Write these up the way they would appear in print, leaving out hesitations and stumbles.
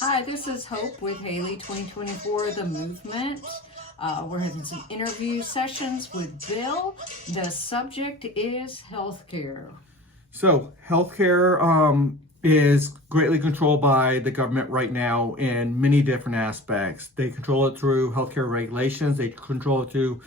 Hi, this is Hope with Haley 2024, The Movement. We're having some interview sessions with Bill. The subject is healthcare. So healthcare is greatly controlled by the government right now in many different aspects. They control it through healthcare regulations. They control it through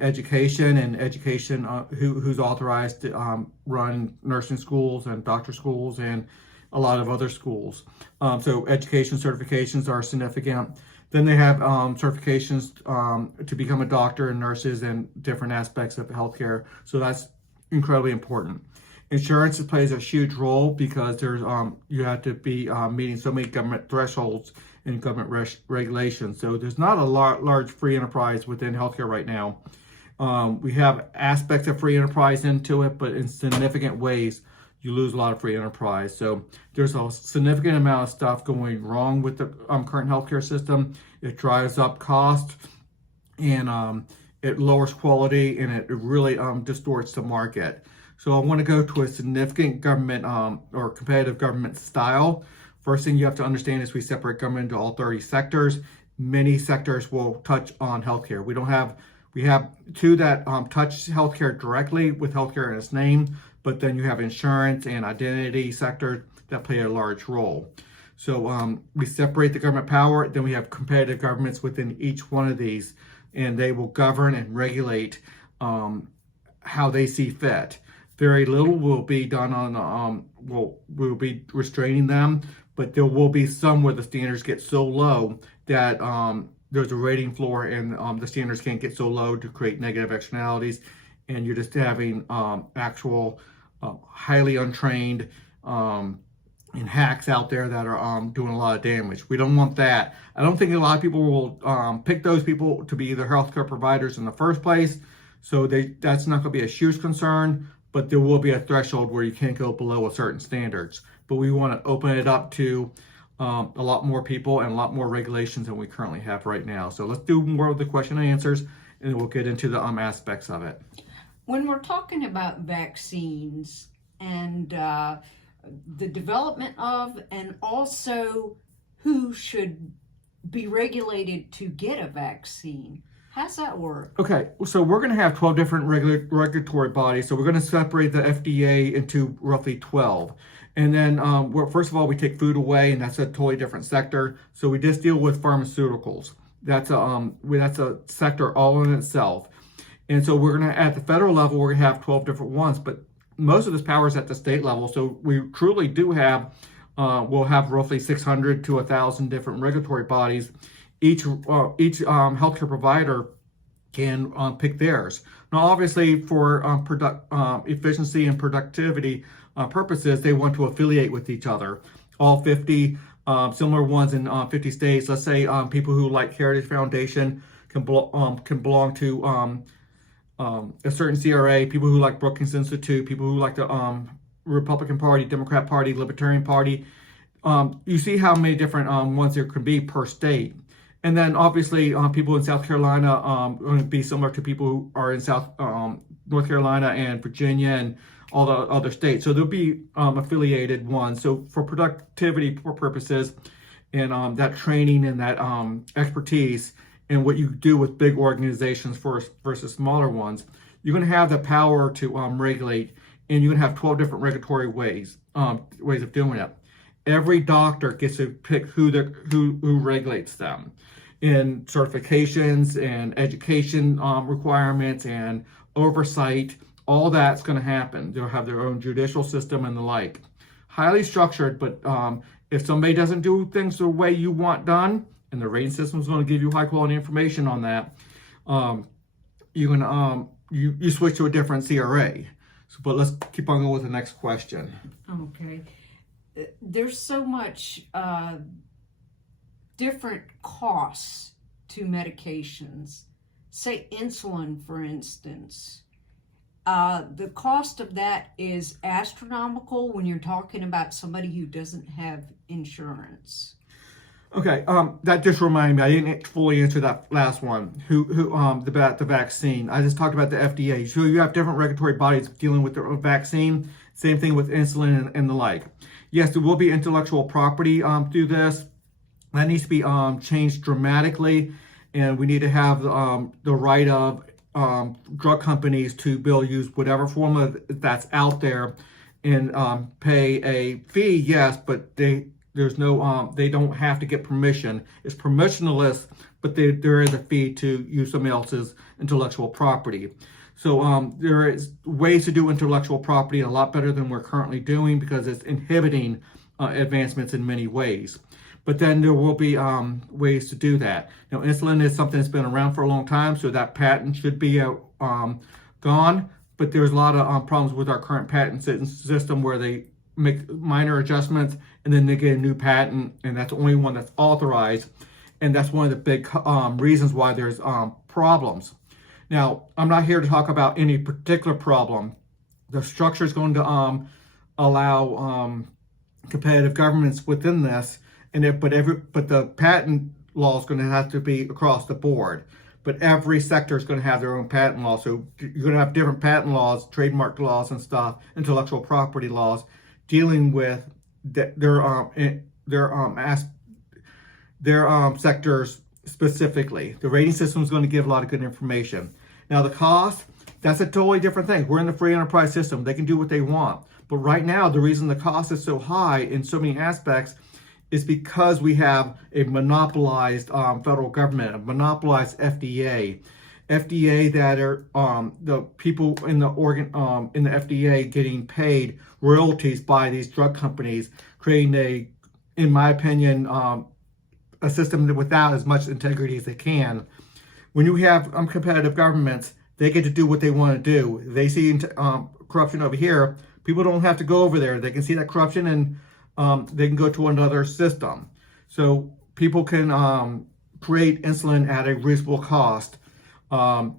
education and education, who's authorized to run nursing schools and doctor schools and a lot of other schools. So education certifications are significant. Then they have certifications to become a doctor and nurses and different aspects of healthcare. So that's incredibly important. Insurance plays a huge role because there's you have to be meeting so many government thresholds and government regulations. So there's not a large free enterprise within healthcare right now. We have aspects of free enterprise into it, but in significant ways, you lose a lot of free enterprise. So there's a significant amount of stuff going wrong with the current healthcare system. It drives up cost, and it lowers quality, and it really distorts the market. So I want to go to a significant government or competitive government style. First thing you have to understand is we separate government into all 30 sectors. Many sectors will touch on healthcare. We have two that touch healthcare directly with healthcare in its name, but then you have insurance and identity sectors that play a large role. So we separate the government power, then we have competitive governments within each one of these, and they will govern and regulate how they see fit. Very little will be done on, we'll be restraining them, but there will be some where the standards get so low that there's a rating floor, and the standards can't get so low to create negative externalities, and you're just having actual highly untrained and hacks out there that are doing a lot of damage. We don't want that. I don't think a lot of people will pick those people to be their healthcare providers in the first place, so that's not going to be a huge concern. But there will be a threshold where you can't go below a certain standards. But we want to open it up to a lot more people and a lot more regulations than we currently have right now. So let's do more of the question and answers, and then we'll get into the aspects of it. When we're talking about vaccines and the development of, and also who should be regulated to get a vaccine, how's that work? Okay, so we're going to have 12 different regulatory bodies. So we're going to separate the FDA into roughly 12. And then, first of all, we take food away, and that's a totally different sector. So we just deal with pharmaceuticals. That's a sector all in itself. And so we're going to, at the federal level, we're going to have 12 different ones. But most of this power is at the state level. So we truly do have, we'll have roughly 600 to 1,000 different regulatory bodies. Each healthcare provider can pick theirs. Now, obviously, for efficiency and productivity purposes, they want to affiliate with each other. All 50 similar ones in 50 states. Let's say people who like Heritage Foundation can belong to a certain CRA. People who like Brookings Institute. People who like the Republican Party, Democrat Party, Libertarian Party. You see how many different ones there can be per state. And then obviously people in South Carolina are going to be similar to people who are in North Carolina and Virginia and all the other states. So there'll be affiliated ones. So for productivity purposes and that training and that expertise and what you do with big organizations versus smaller ones, you're going to have the power to regulate, and you're going to have 12 different regulatory ways of doing it. Every doctor gets to pick who regulates them in certifications and education requirements and oversight. All that's going to happen. They'll have their own judicial system and the like. Highly structured, but if somebody doesn't do things the way you want done, and the rating system is going to give you high quality information on that, you're going to you switch to a different CRA. So, but let's keep on going with the next question. Okay. There's so much different costs to medications. Say insulin, for instance. The cost of that is astronomical when you're talking about somebody who doesn't have insurance. Okay, that just reminded me, I didn't fully answer that last one. The vaccine. I just talked about the FDA. So you have different regulatory bodies dealing with the vaccine. Same thing with insulin and the like. Yes, there will be intellectual property through this. That needs to be changed dramatically, and we need to have the right of drug companies to be able to use whatever formula that's out there and pay a fee. Yes, but there's no they don't have to get permission. It's permissionless, but there is a fee to use somebody else's intellectual property. So there is ways to do intellectual property a lot better than we're currently doing, because it's inhibiting advancements in many ways. But then there will be ways to do that. Now, insulin is something that's been around for a long time, so that patent should be gone. But there's a lot of problems with our current patent system where they make minor adjustments and then they get a new patent, and that's the only one that's authorized. And that's one of the big reasons why there's problems. Now, I'm not here to talk about any particular problem. The structure is going to allow competitive governments within this. But the patent law is going to have to be across the board. But every sector is going to have their own patent law. So you're going to have different patent laws, trademark laws and stuff, intellectual property laws, dealing with their sectors specifically. The rating system is going to give a lot of good information. Now the cost, that's a totally different thing. We're in the free enterprise system. They can do what they want. But right now, the reason the cost is so high in so many aspects is because we have a monopolized federal government, a monopolized FDA that are the people in the FDA getting paid royalties by these drug companies, creating in my opinion, a system without as much integrity as they can. When you have competitive governments, they get to do what they want to do. They see corruption over here. People don't have to go over there. They can see that corruption and they can go to another system. So people can create insulin at a reasonable cost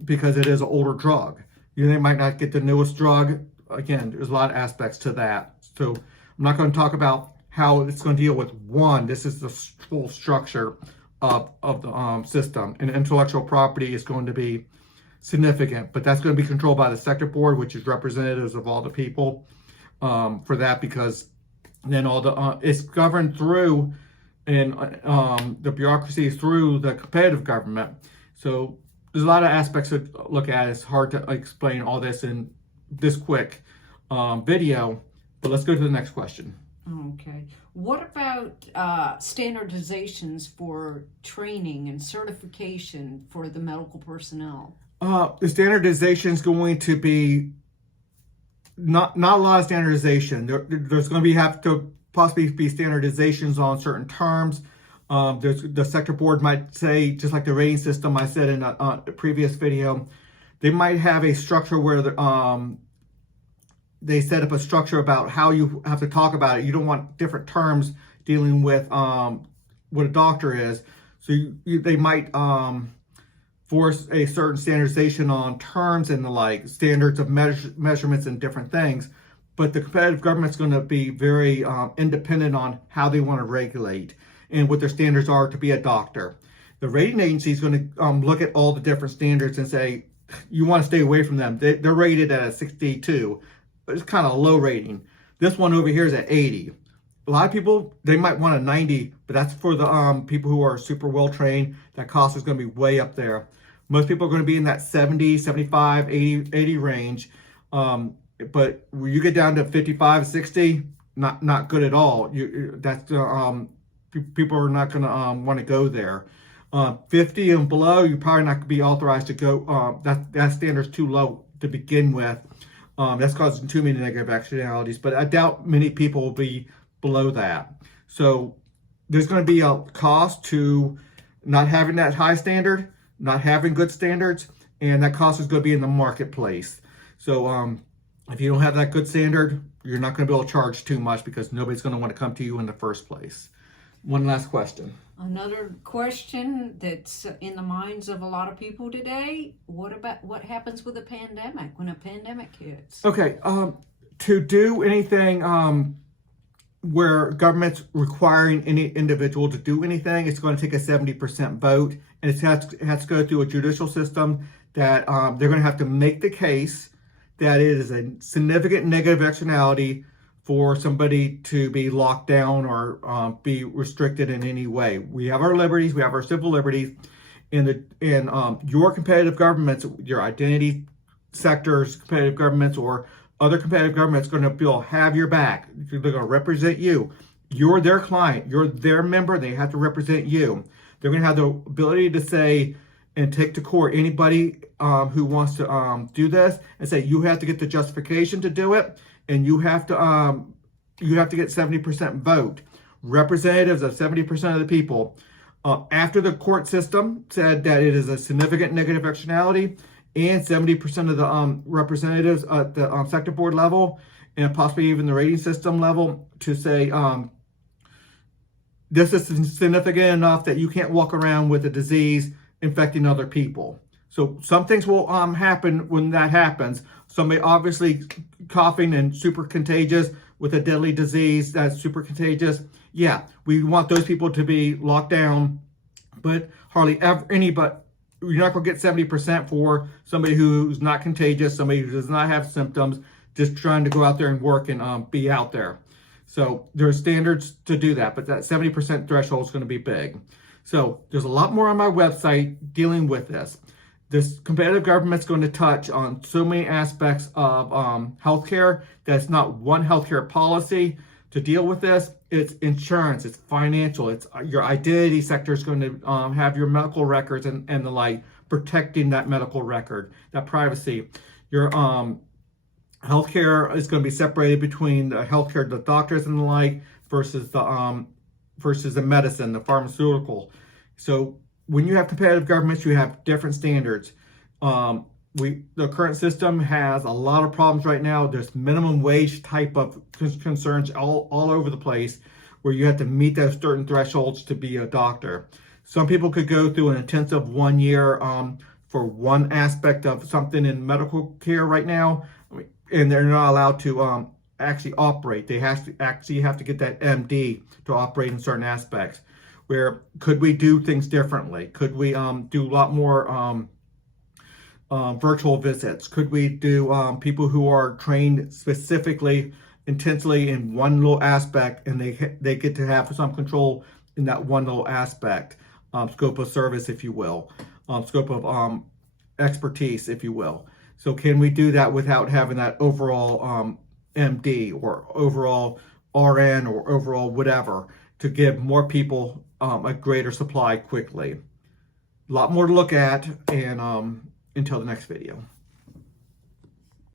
because it is an older drug. They might not get the newest drug. Again, there's a lot of aspects to that. So I'm not going to talk about how it's going to deal with one. This is the full structure of the system. And intellectual property is going to be significant, but that's going to be controlled by the sector board, which is representatives of all the people for that, because then all the it's governed through and the bureaucracy through the competitive government. So there's a lot of aspects to look at. It's hard to explain all this in this quick video, but let's go to the next question. Okay. What about standardizations for training and certification for the medical personnel? The standardization is going to be not a lot of standardization. There's going to have to possibly be standardizations on certain terms. The sector board might say, just like the rating system I said in a previous video, they might have a structure where they set up a structure about how you have to talk about it. You don't want different terms dealing with what a doctor is. So they might force a certain standardization on terms and the like, standards of measurements and different things. But the competitive government's going to be very independent on how they want to regulate and what their standards are to be a doctor. The rating agency is going to look at all the different standards and say, you want to stay away from them. They're rated at a 62. It's kind of a low rating. This one over here is at 80. A lot of people, they might want a 90, but that's for the people who are super well trained. That cost is going to be way up there. Most people are going to be in that 70, 75, 80 range. But when you get down to 55, 60, not good at all. People are not going to want to go there. 50 and below, you're probably not going to be authorized to go. That standard's too low to begin with. That's causing too many negative externalities, but I doubt many people will be below that. So there's going to be a cost to not having that high standard, not having good standards, and that cost is going to be in the marketplace. So if you don't have that good standard, you're not going to be able to charge too much because nobody's going to want to come to you in the first place. One last question. Another question that's in the minds of a lot of people today: what happens with a pandemic when a pandemic hits? Okay, to do anything where government's requiring any individual to do anything, it's going to take a 70% vote, and it has to go through a judicial system that they're going to have to make the case that it is a significant negative externality for somebody to be locked down or be restricted in any way. We have our liberties, we have our civil liberties, and your competitive governments, your identity sectors, competitive governments, or other competitive governments going to have your back. They're going to represent you. You're their client. You're their member. They have to represent you. They're going to have the ability to say and take to court anybody who wants to do this and say you have to get the justification to do it, and you have to get 70% vote, representatives of 70% of the people. After the court system said that it is a significant negative externality, and 70% of the representatives at the sector board level, and possibly even the rating system level, to say this is significant enough that you can't walk around with a disease infecting other people. So some things will happen when that happens. Somebody obviously coughing and super contagious with a deadly disease that's super contagious. Yeah, we want those people to be locked down, but hardly ever anybody. You're not going to get 70% for somebody who's not contagious, somebody who does not have symptoms, just trying to go out there and work and be out there. So there's standards to do that, but that 70% threshold is going to be big. So there's a lot more on my website dealing with this. This competitive government's going to touch on so many aspects of healthcare. That's not one healthcare policy to deal with this. It's insurance, it's financial, it's your identity sector is going to have your medical records and the like, protecting that medical record, that privacy. Your healthcare is going to be separated between the healthcare, the doctors and the like, versus the medicine, the pharmaceutical. So when you have competitive governments, you have different standards. The current system has a lot of problems right now. There's minimum wage type of concerns all over the place, where you have to meet those certain thresholds to be a doctor. Some people could go through an intensive 1 year for one aspect of something in medical care right now, and they're not allowed to actually operate. They have to get that MD to operate in certain aspects. Where could we do things differently? Could we do a lot more virtual visits? Could we do people who are trained specifically, intensely in one little aspect, and they get to have some control in that one little aspect, scope of service, if you will, scope of expertise, if you will. So can we do that without having that overall MD or overall RN or overall whatever, to give more people a greater supply quickly? A lot more to look at, and until the next video.